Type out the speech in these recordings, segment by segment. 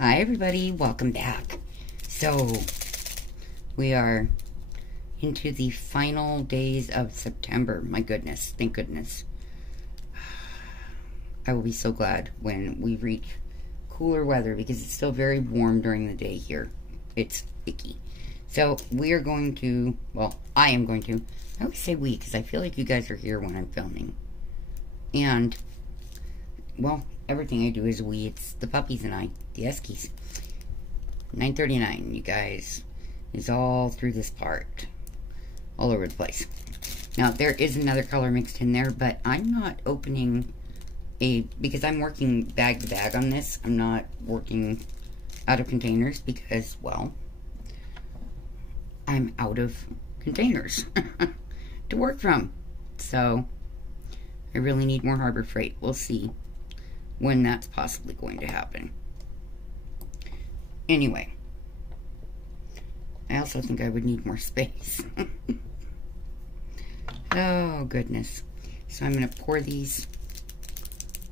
Hi everybody, welcome back. So, we are into the final days of September. My goodness, thank goodness. I will be so glad when we reach cooler weather because it's still very warm during the day here. It's icky. So, we are going to, well, I am going to, I always say we because I feel like you guys are here when I'm filming. And, well, everything I do is we. It's the puppies and I, the Eskies. 9:39, you guys, is all through this part. All over the place. Now, there is another color mixed in there, but I'm not opening because I'm working bag to bag on this. I'm not working out of containers because, well, I'm out of containers to work from. So, I really need more Harbor Freight. We'll see when that's possibly going to happen. Anyway, I also think I would need more space. Oh, goodness. So I'm going to pour these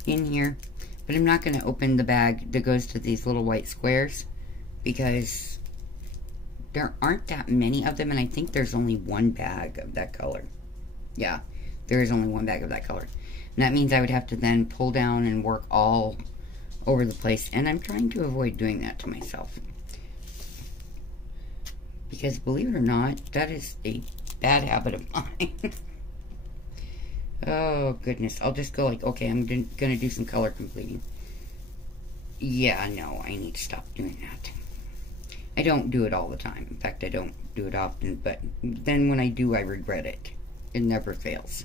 in here. But I'm not going to open the bag that goes to these little white squares because there aren't that many of them, and I think there's only one bag of that color. Yeah, there is only one bag of that color. And that means I would have to then pull down and work all over the place. And I'm trying to avoid doing that to myself. Because believe it or not, that is a bad habit of mine. Oh, goodness. I'll just go like, okay, I'm going to do some color completing. Yeah, no, I need to stop doing that. I don't do it all the time. In fact, I don't do it often. But then when I do, I regret it. It never fails.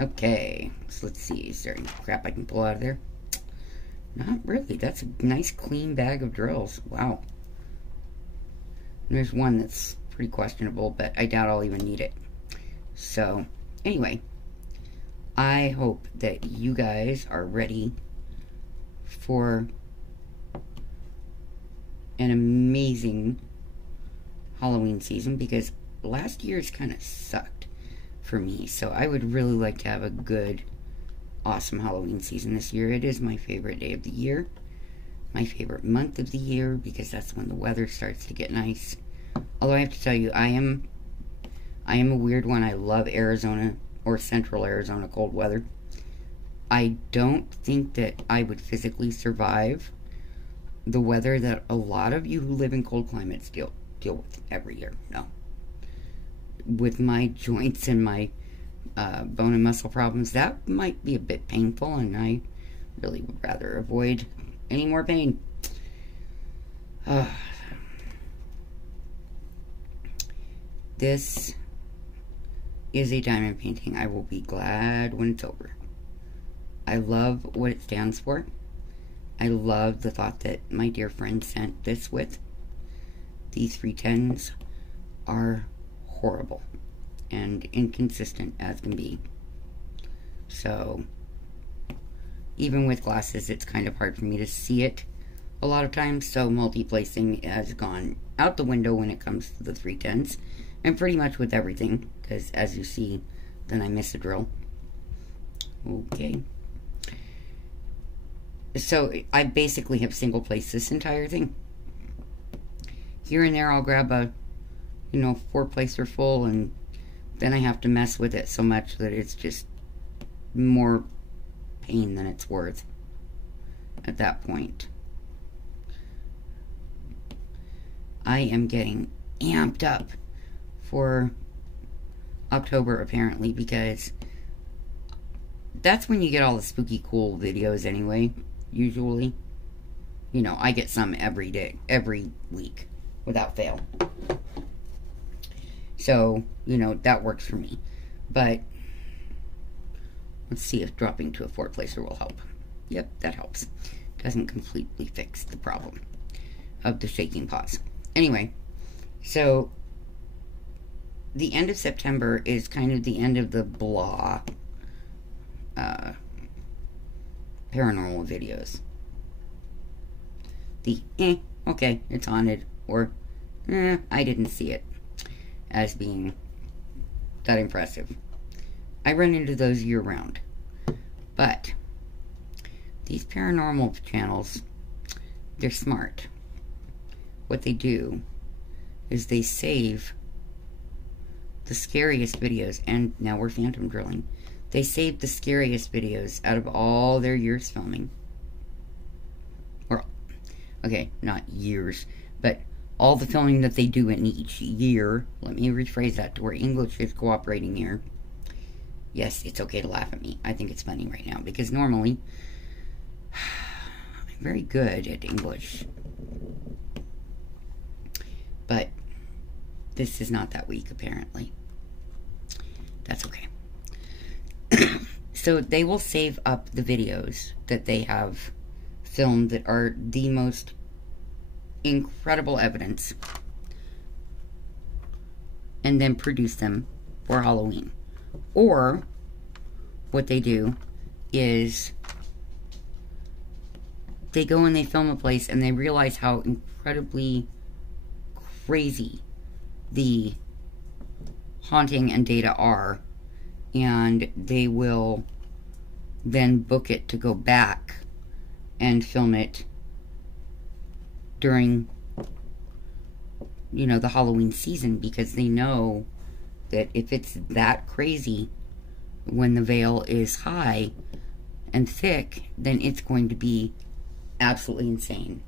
Okay, so let's see. Is there any crap I can pull out of there? Not really. That's a nice clean bag of drills. Wow. And there's one that's pretty questionable, but I doubt I'll even need it. So, anyway, I hope that you guys are ready for an amazing Halloween season because last year's kind of sucked for me. So I would really like to have a good, awesome Halloween season this year. It is my favorite day of the year. My favorite month of the year because that's when the weather starts to get nice. Although I have to tell you, I am a weird one. I love Arizona or central Arizona cold weather. I don't think that I would physically survive the weather that a lot of you who live in cold climates deal with every year. No. With my joints and my bone and muscle problems, that might be a bit painful, and I really would rather avoid any more pain. This is a diamond painting. I will be glad when it's over. I love what it stands for. I love the thought that my dear friend sent this with. These 310s are horrible and inconsistent as can be. So, even with glasses, it's kind of hard for me to see it a lot of times. So, multi-placing has gone out the window when it comes to the 310s. And pretty much with everything, because as you see, then I miss a drill. Okay. So, I basically have single placed this entire thing. Here and there, I'll grab a, 4-placer full, and then I have to mess with it so much that it's just more pain than it's worth at that point. I am getting amped up for October, apparently, because that's when you get all the spooky cool videos anyway, usually. I get some every day, every week, without fail. So, that works for me. But, let's see if dropping to a 4-placer will help. Yep, that helps. Doesn't completely fix the problem of the shaking paws. Anyway, so the end of September is kind of the end of the blah paranormal videos. The okay, it's haunted, or I didn't see it as being that impressive. I run into those year round. But these paranormal channels, they're smart. What they do is they save the scariest videos, and now we're phantom drilling. They save the scariest videos out of all their years filming. Or, okay, not years, but all the filming that they do in each year. Let me rephrase that to where English is cooperating here. Yes, it's okay to laugh at me. I think it's funny right now, because normally I'm very good at English. But this is not that week, apparently. That's okay. So they will save up the videos that they have filmed that are the most incredible evidence, and then produce them for Halloween. Or what they do is they go and they film a place and they realize how incredibly crazy the haunting and data are, and they will then book it to go back and film it during, you know, the Halloween season, because they know that if it's that crazy when the veil is high and thick, then it's going to be absolutely insane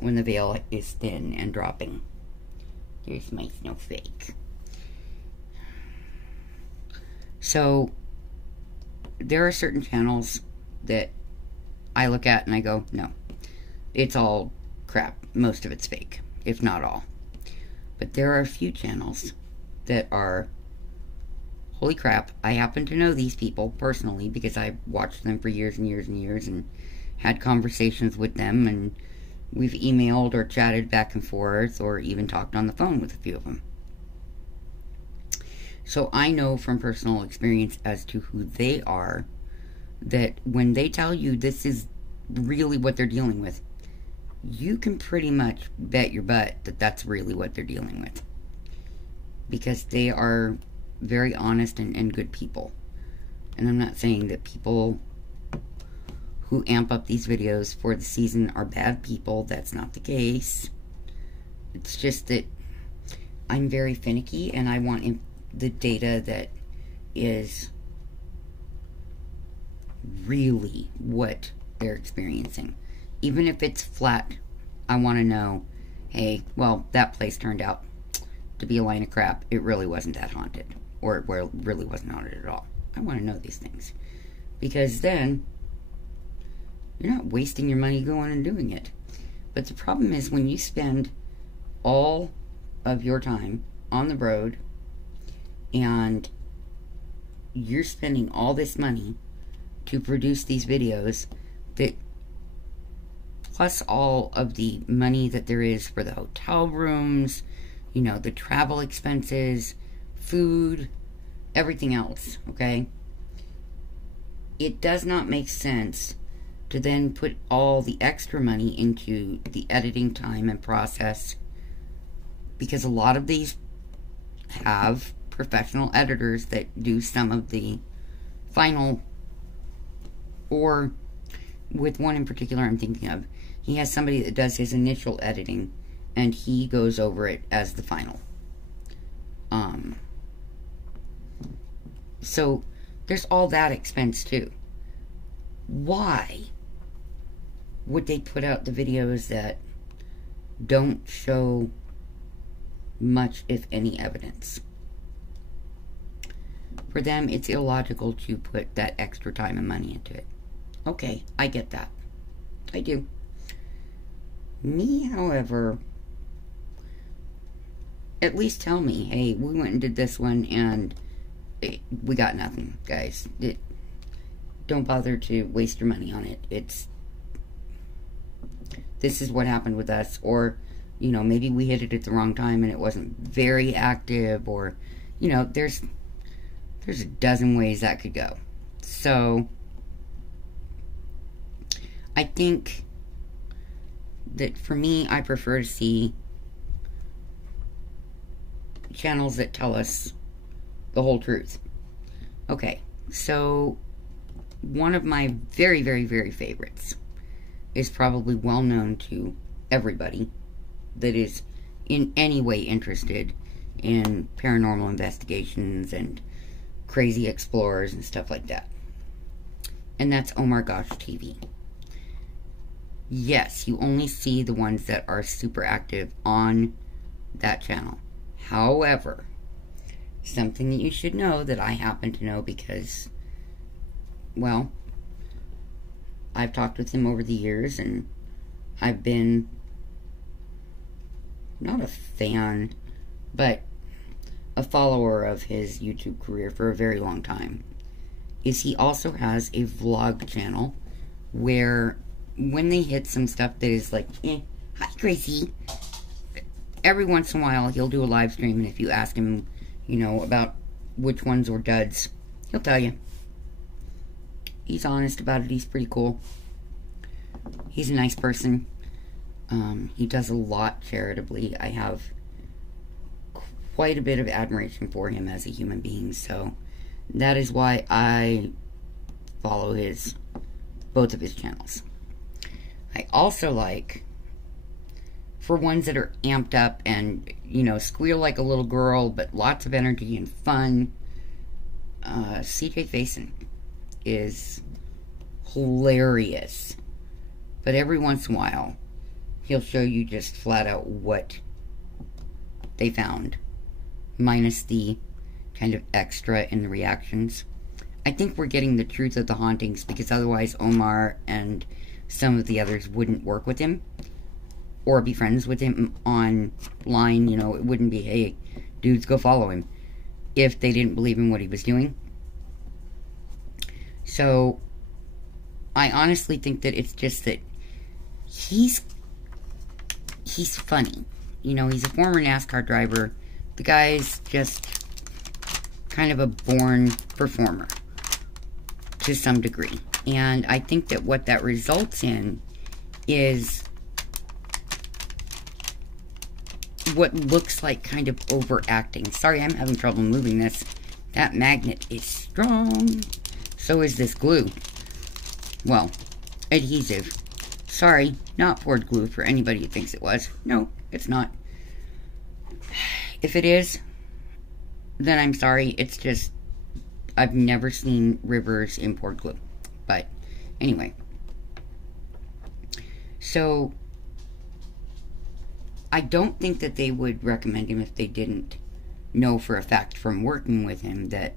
when the veil is thin and dropping. There's my snowflake. So there are certain channels that I look at and I go, no, it's all crap. Most of it's fake, if not all. But there are a few channels that are, holy crap, I happen to know these people personally because I watched them for years and years and years and had conversations with them, and we've emailed or chatted back and forth or even talked on the phone with a few of them. So I know from personal experience as to who they are, that when they tell you this is really what they're dealing with, you can pretty much bet your butt that that's really what they're dealing with. Because they are very honest and good people. And I'm not saying that people who amp up these videos for the season are bad people. That's not the case. It's just that I'm very finicky and I want the data that is really what they're experiencing. Even if it's flat, I want to know, hey, well, that place turned out to be a line of crap. It really wasn't that haunted. Or it really wasn't haunted at all. I want to know these things. Because then, you're not wasting your money going and doing it. But the problem is when you spend all of your time on the road and you're spending all this money to produce these videos, that plus all of the money that there is for the hotel rooms, you know, the travel expenses, food, everything else, okay? It does not make sense to then put all the extra money into the editing time and process, because a lot of these have professional editors that do some of the final, or with one in particular I'm thinking of, he has somebody that does his initial editing and he goes over it as the final. So there's all that expense too. Why would they put out the videos that don't show much, if any, evidence? For them, it's illogical to put that extra time and money into it. Okay, I get that. I do. Me, however, at least tell me, hey, we went and did this one and we got nothing, guys. Don't bother to waste your money on it. This is what happened with us. Or, you know, maybe we hit it at the wrong time and it wasn't very active. Or, you know, there's a dozen ways that could go. So I think that for me, I prefer to see channels that tell us the whole truth. Okay, so one of my very, very, very favorites is probably well known to everybody that is in any way interested in paranormal investigations and crazy explorers and stuff like that. And that's Oh My Gosh TV. Yes, you only see the ones that are super active on that channel. However, something that you should know that I happen to know because, well, I've talked with him over the years, and I've been not a fan, but a follower of his YouTube career for a very long time, is he also has a vlog channel where when they hit some stuff that is like, hi Gracie, every once in a while he'll do a live stream, and if you ask him, you know, about which ones were duds, he'll tell you. He's honest about it. He's pretty cool. He's a nice person. He does a lot charitably. I have quite a bit of admiration for him as a human being, so that is why I follow both of his channels. I also like, for ones that are amped up and, you know, squeal like a little girl, but lots of energy and fun, CJ Faison is hilarious. But every once in a while, he'll show you just flat out what they found, minus the kind of extra in the reactions. I think we're getting the truth of the hauntings, because otherwise Omar and some of the others wouldn't work with him or be friends with him online. You know, it wouldn't be, hey, dudes, go follow him, if they didn't believe in what he was doing. So I honestly think that it's just that he's funny. You know, he's a former NASCAR driver. The guy's just kind of a born performer to some degree. And I think that what that results in is what looks like kind of overacting. Sorry, I'm having trouble moving this. That magnet is strong. So is this glue. Well, adhesive. Sorry, not poured glue for anybody who thinks it was. No, it's not. If it is, then I'm sorry. It's just, I've never seen Rivers in poured glue. But, anyway. So, I don't think that they would recommend him if they didn't know for a fact from working with him that,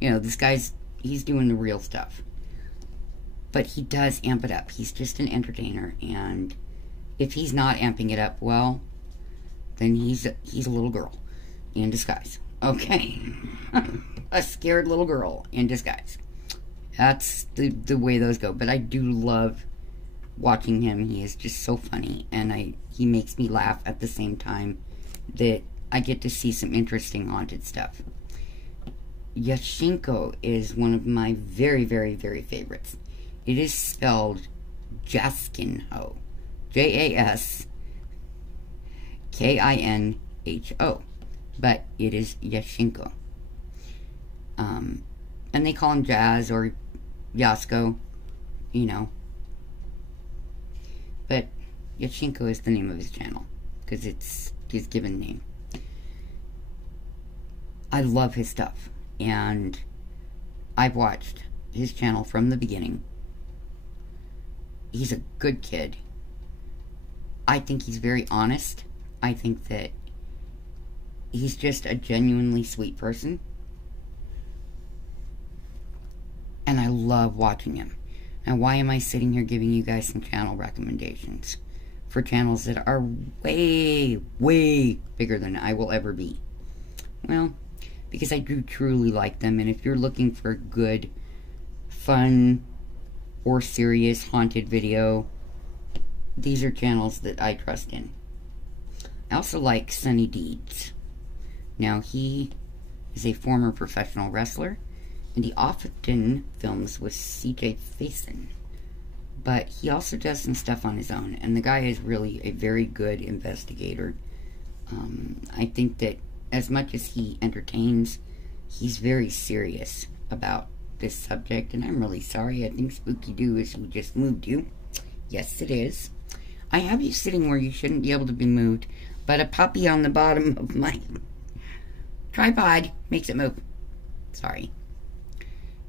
you know, this guy's, he's doing the real stuff. But he does amp it up. He's just an entertainer, and if he's not amping it up, well, then he's a little girl in disguise. Okay. A scared little girl in disguise. That's the way those go. But I do love watching him. He is just so funny, and he makes me laugh at the same time that I get to see some interesting haunted stuff. Yashinko is one of my very, very, very favorites. It is spelled Jaskinho. Jaskinho. But it is Yashinko. And they call him Jazz or Yasko, you know. But Yashinko is the name of his channel, because it's his given name. I love his stuff, and I've watched his channel from the beginning. He's a good kid. I think he's very honest. I think that he's just a genuinely sweet person. And I love watching him. Now, why am I sitting here giving you guys some channel recommendations for channels that are way, way bigger than I will ever be? Well, because I do truly like them, and if you're looking for a good, fun, or serious haunted video, these are channels that I trust in. I also like Sunny Deeds. Now, he is a former professional wrestler, and he often films with CJ Faison. But he also does some stuff on his own, and the guy is really a very good investigator. I think that as much as he entertains, he's very serious about this subject, and I'm really sorry. I think Spooky Doo is who just moved you. Yes, it is. I have you sitting where you shouldn't be able to be moved, but a puppy on the bottom of my tripod makes it move. Sorry.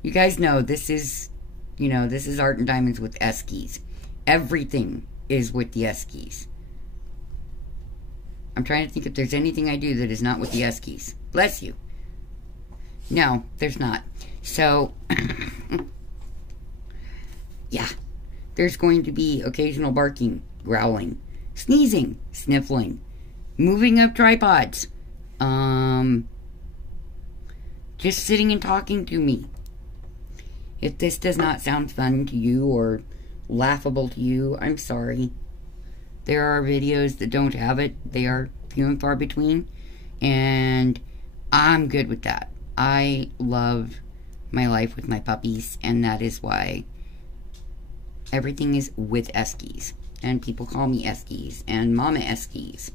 You guys know this is, this is Art and Diamonds with Eskies. Everything is with the Eskies. I'm trying to think if there's anything I do that is not with the Eskies. Bless you. No, there's not. So, yeah. There's going to be occasional barking, growling, sneezing, sniffling, moving of tripods, just sitting and talking to me. If this does not sound fun to you or laughable to you, I'm sorry. There are videos that don't have it. They are few and far between, and I'm good with that. I love my life with my puppies, and that is why everything is with Eskies. And people call me Eskies and Mama Eskies,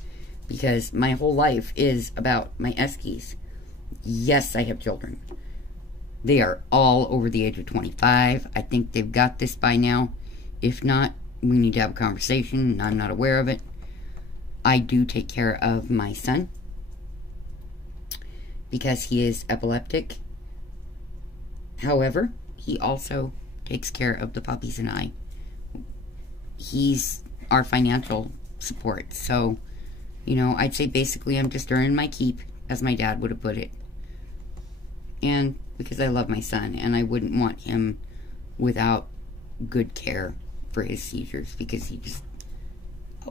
because my whole life is about my Eskies. Yes, I have children. They are all over the age of 25. I think they've got this by now. If not, we need to have a conversation. I'm not aware of it. I do take care of my son because he is epileptic. However, he also takes care of the puppies and I. He's our financial support. So, I'd say basically I'm just earning my keep, as my dad would have put it. And because I love my son, and I wouldn't want him without good care for his seizures, because he just...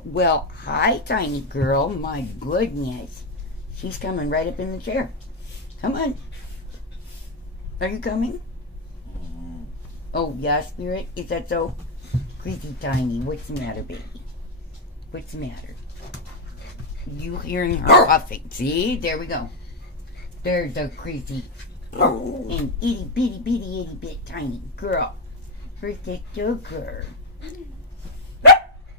Well, hi, tiny girl. My goodness. She's coming right up in the chair. Come on. Are you coming? Oh, yeah, Spirit? Is that so? Crazy tiny. What's the matter, baby? What's the matter? You hearing her puffing. See? There we go. There's a crazy and itty bit tiny girl. Where's the sugar?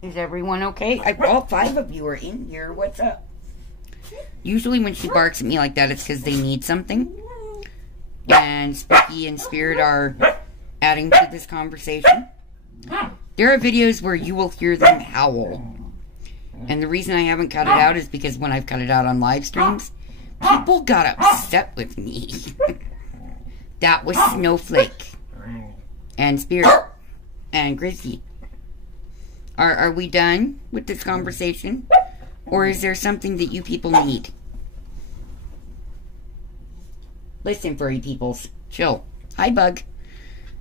Is everyone okay? All 5 of you are in here. What's up? Usually when she barks at me like that, it's because they need something. And Spooky and Spirit are adding to this conversation. There are videos where you will hear them howl. And the reason I haven't cut it out is because when I've cut it out on live streams, people got upset with me. That was Snowflake. And Spirit. And Grizzly. Are we done with this conversation? Or is there something that you people need? Listen, furry peoples. Chill. Hi, Bug.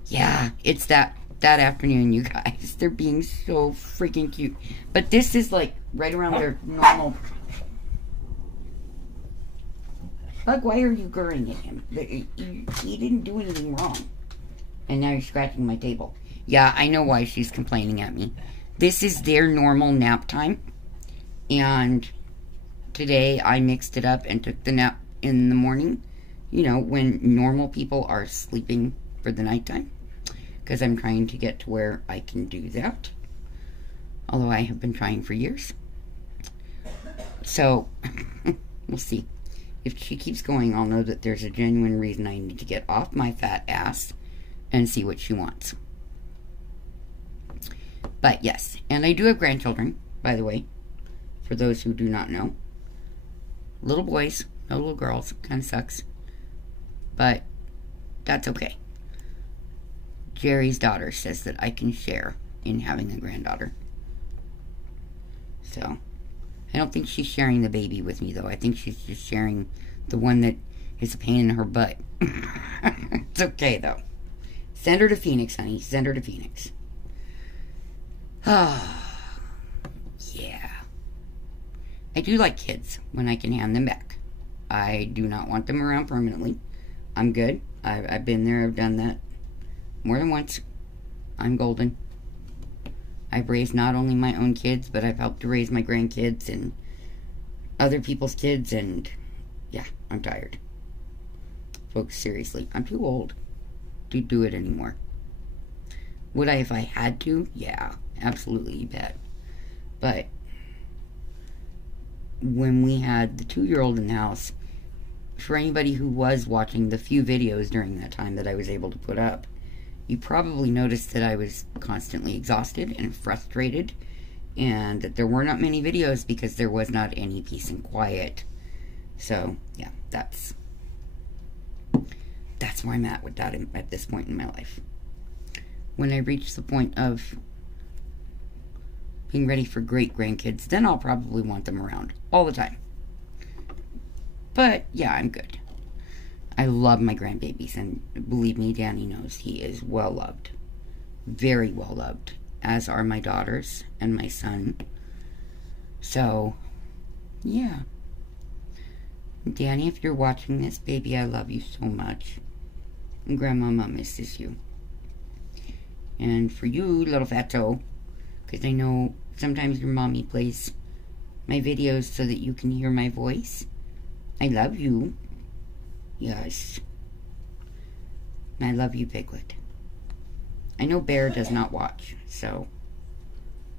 Yeah, it's that afternoon, you guys. They're being so freaking cute. But this is like right around their normal... Bug, why are you gurring at him? He didn't do anything wrong. And now you're scratching my table. Yeah, I know why she's complaining at me. This is their normal nap time. And today I mixed it up and took the nap in the morning. When normal people are sleeping for the nighttime. Because I'm trying to get to where I can do that. Although I have been trying for years. So, we'll see. If she keeps going, I'll know that there's a genuine reason I need to get off my fat ass and see what she wants. But yes, and I do have grandchildren, by the way, for those who do not know. Little boys, no little girls, kind of sucks. But that's okay. Jerry's daughter says that I can share in having a granddaughter. So, I don't think she's sharing the baby with me, though. I think she's just sharing the one that is a pain in her butt. It's okay, though. Send her to Phoenix, honey. Send her to Phoenix. Ah, yeah. I do like kids when I can hand them back. I do not want them around permanently. I'm good. I've been there. I've done that more than once. I'm golden. I've raised not only my own kids, but I've helped to raise my grandkids and other people's kids, and yeah, I'm tired. Folks, seriously, I'm too old to do it anymore. Would I if I had to? Yeah, absolutely, you bet. But when we had the 2-year-old in the house, for anybody who was watching the few videos during that time that I was able to put up, you probably noticed that I was constantly exhausted and frustrated, and that there were not many videos because there was not any peace and quiet. So, yeah, that's where I'm at with that at this point in my life. When I reach the point of being ready for great grandkids, then I'll probably want them around all the time. But, yeah, I'm good. I love my grandbabies, and believe me, Danny knows he is well loved. Very well loved, as are my daughters and my son. So, yeah. Danny, if you're watching this, baby, I love you so much. And Grandmama misses you. And for you, little fatso, because I know sometimes your mommy plays my videos so that you can hear my voice. I love you. Yes. I love you, Piglet. I know Bear does not watch, so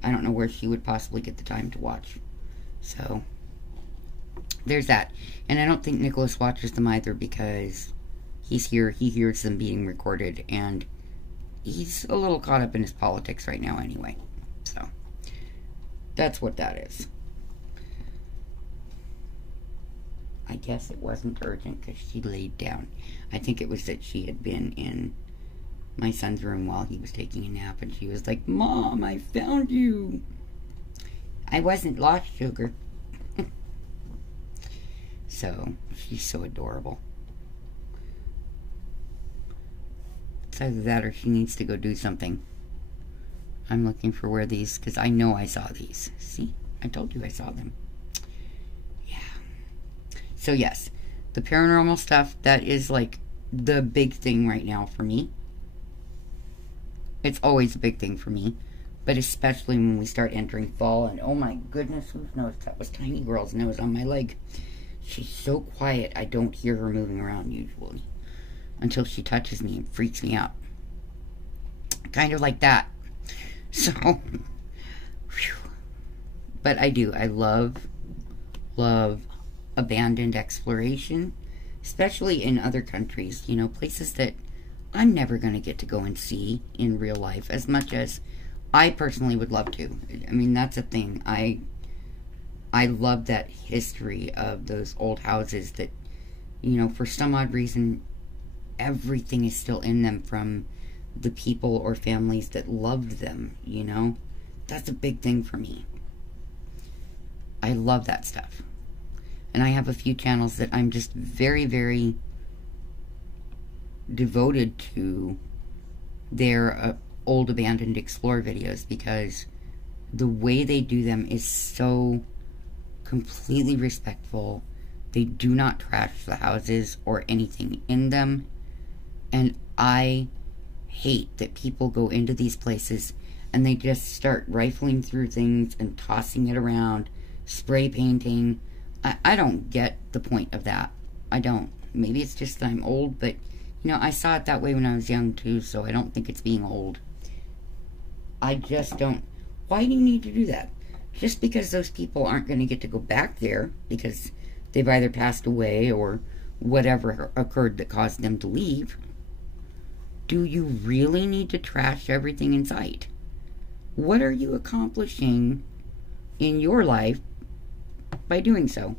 I don't know where she would possibly get the time to watch. So, there's that. And I don't think Nicholas watches them either because he's here, he hears them being recorded, and he's a little caught up in his politics right now anyway. So, that's what that is. I guess it wasn't urgent because she laid down. I think it was that she had been in my son's room while he was taking a nap, and she was like, Mom, I found you. I wasn't lost, sugar. So, she's so adorable. It's either that or she needs to go do something. I'm looking for where these, because I know I saw these. See? I told you I saw them. So yes, the paranormal stuff, that is like the big thing right now for me. It's always a big thing for me, but especially when we start entering fall, and oh my goodness, whose nose? That was Tiny Girl's nose on my leg. She's so quiet, I don't hear her moving around usually, until she touches me and freaks me out. Kind of like that. So, whew. But I do, I love abandoned exploration, especially in other countries, you know, places that I'm never going to get to go and see in real life as much as I personally would love to. I mean, that's a thing. I love that history of those old houses that, you know, for some odd reason, everything is still in them from the people or families that loved them, you know. That's a big thing for me. I love that stuff. And I have a few channels that I'm just very, very devoted to their old abandoned explore videos, because the way they do them is so completely respectful. They do not trash the houses or anything in them. And I hate that people go into these places and they just start rifling through things and tossing it around, spray painting. I don't get the point of that. I don't. Maybe it's just that I'm old, but, you know, I saw it that way when I was young, too, so I don't think it's being old. I just don't. Why do you need to do that? Just because those people aren't going to get to go back there because they've either passed away or whatever occurred that caused them to leave, do you really need to trash everything in sight? What are you accomplishing in your life by doing so?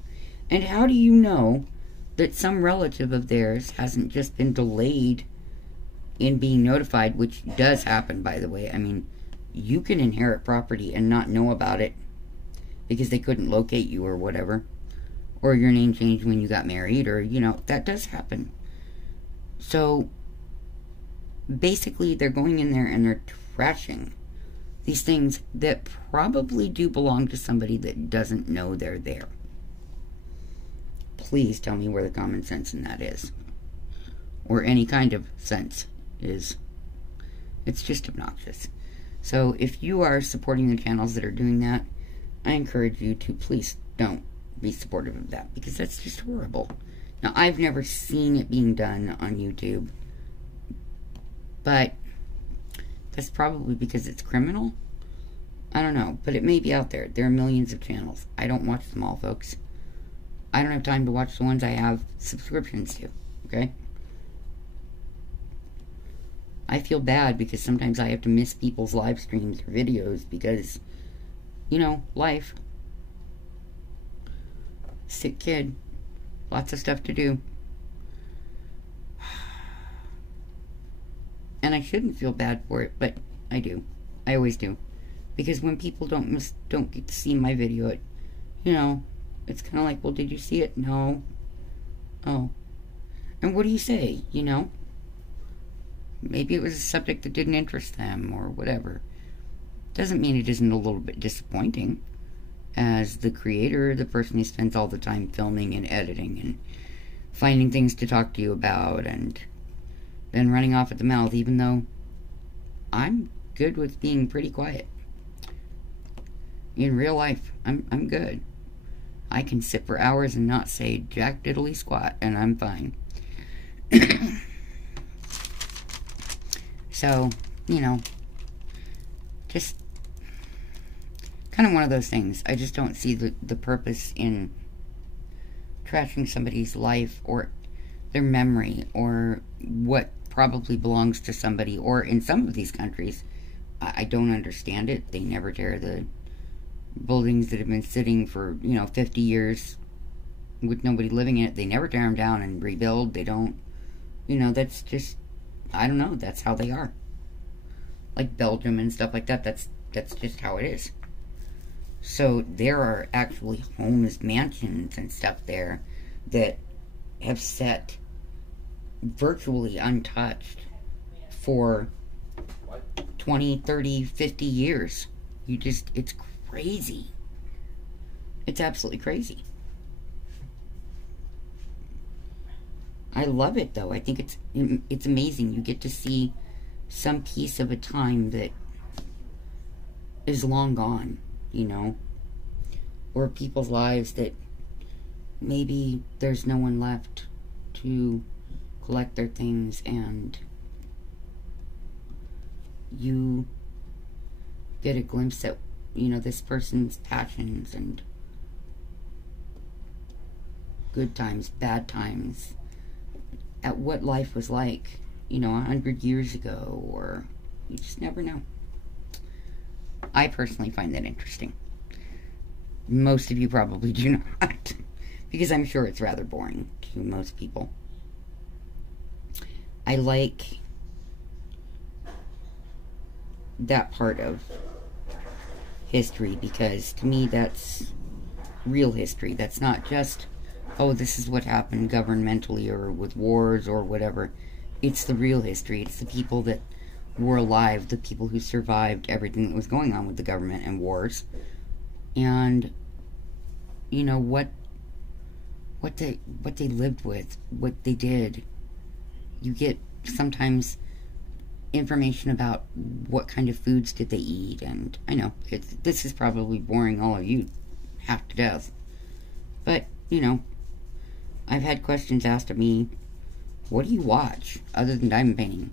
And how do you know that some relative of theirs hasn't just been delayed in being notified, which does happen, by the way. I mean, you can inherit property and not know about it because they couldn't locate you or whatever, or your name changed when you got married, or, you know, that does happen. So basically they're going in there and they're trashing these things that probably do belong to somebody that doesn't know they're there. Please tell me where the common sense in that is. Or any kind of sense is. It's just obnoxious. So if you are supporting the channels that are doing that, I encourage you to please don't be supportive of that, because that's just horrible. Now, I've never seen it being done on YouTube, but that's probably because it's criminal. I don't know, but it may be out there. There are millions of channels. I don't watch them all, folks. I don't have time to watch the ones I have subscriptions to, okay? I feel bad because sometimes I have to miss people's live streams or videos because, you know, life. Sick kid. Lots of stuff to do. And I shouldn't feel bad for it, but I do. I always do. Because when people don't get to see my video, you know, it's kind of like, well, did you see it? No. Oh. And what do you say, you know? Maybe it was a subject that didn't interest them or whatever. Doesn't mean it isn't a little bit disappointing. As the creator, the person who spends all the time filming and editing and finding things to talk to you about and then running off at the mouth, even though I'm good with being pretty quiet. In real life, I'm good. I can sit for hours and not say jack diddly squat, and I'm fine. So, you know, just kind of one of those things. I just don't see the purpose in trashing somebody's life or their memory or what probably belongs to somebody. Or in some of these countries, I don't understand it. They never tear the buildings that have been sitting for, you know, 50 years with nobody living in it. They never tear them down and rebuild. They don't, you know, that's just, I don't know, that's how they are. Like Belgium and stuff like that, that's just how it is. So there are actually homes, mansions and stuff there that have sat virtually untouched for 20, 30, 50 years. It's crazy. It's absolutely crazy. I love it, though. I think it's amazing. You get to see some piece of a time that is long gone, you know, or people's lives that maybe there's no one left to collect their things, and you get a glimpse at, you know, this person's passions and good times, bad times, at what life was like, you know, 100 years ago, or you just never know. I personally find that interesting. Most of you probably do not, because I'm sure it's rather boring to most people. I like that part of history because to me that's real history. That's not just, oh, this is what happened governmentally or with wars or whatever. It's the real history. It's the people that were alive, the people who survived everything that was going on with the government and wars, and you know what they lived with, what they did. You get sometimes information about what kind of foods did they eat, and I know this is probably boring all of you half to death, but you know, I've had questions asked of me, what do you watch other than diamond painting?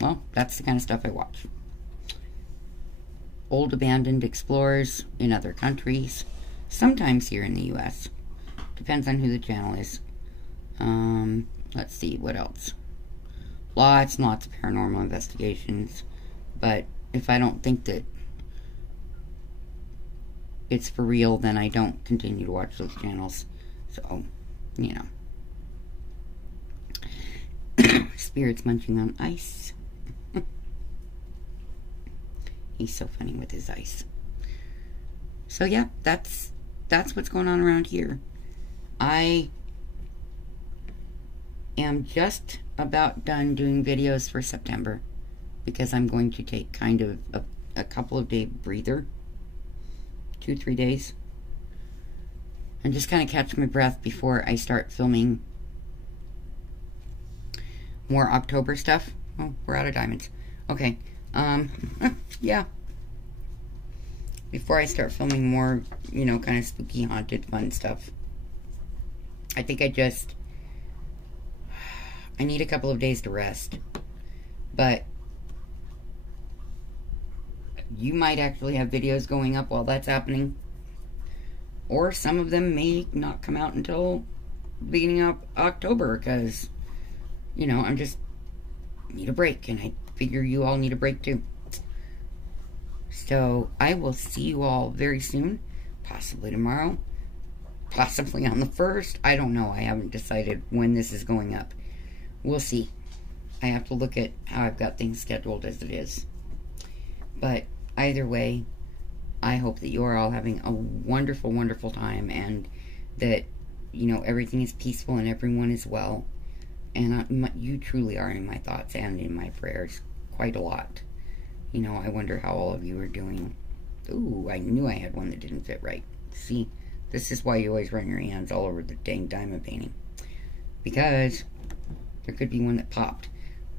Well, that's the kind of stuff I watch. Old abandoned explorers in other countries, sometimes here in the US. Depends on who the channel is. Let's see, what else? Lots and lots of paranormal investigations. But if I don't think that it's for real, then I don't continue to watch those channels. So, you know. Spirits munching on ice. He's so funny with his ice. So yeah, that's what's going on around here. I am just about done doing videos for September because I'm going to take kind of a couple of day breather, 2-3 days, and just kind of catch my breath before I start filming more October stuff. Oh, we're out of diamonds. Okay. Yeah. Before I start filming more, you know, kind of spooky, haunted, fun stuff. I think I need a couple of days to rest. But you might actually have videos going up while that's happening. Or some of them may not come out until beginning of October, because, you know, I just need a break, and I figure you all need a break too. So I will see you all very soon, possibly tomorrow, possibly on the 1st. I don't know. I haven't decided when this is going up. We'll see. I have to look at how I've got things scheduled as it is. But either way, I hope that you are all having a wonderful, wonderful time, and that, you know, everything is peaceful and everyone is well. And you truly are in my thoughts and in my prayers quite a lot. You know, I wonder how all of you are doing. Ooh, I knew I had one that didn't fit right. See, this is why you always run your hands all over the dang diamond painting. Because there could be one that popped.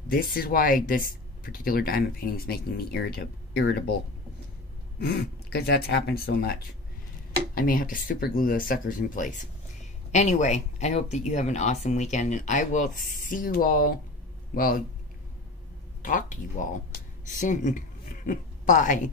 This is why this particular diamond painting is making me irritable. Because that's happened so much. I may have to super glue those suckers in place. Anyway, I hope that you have an awesome weekend, and I will see you all, well, talk to you all soon. Bye.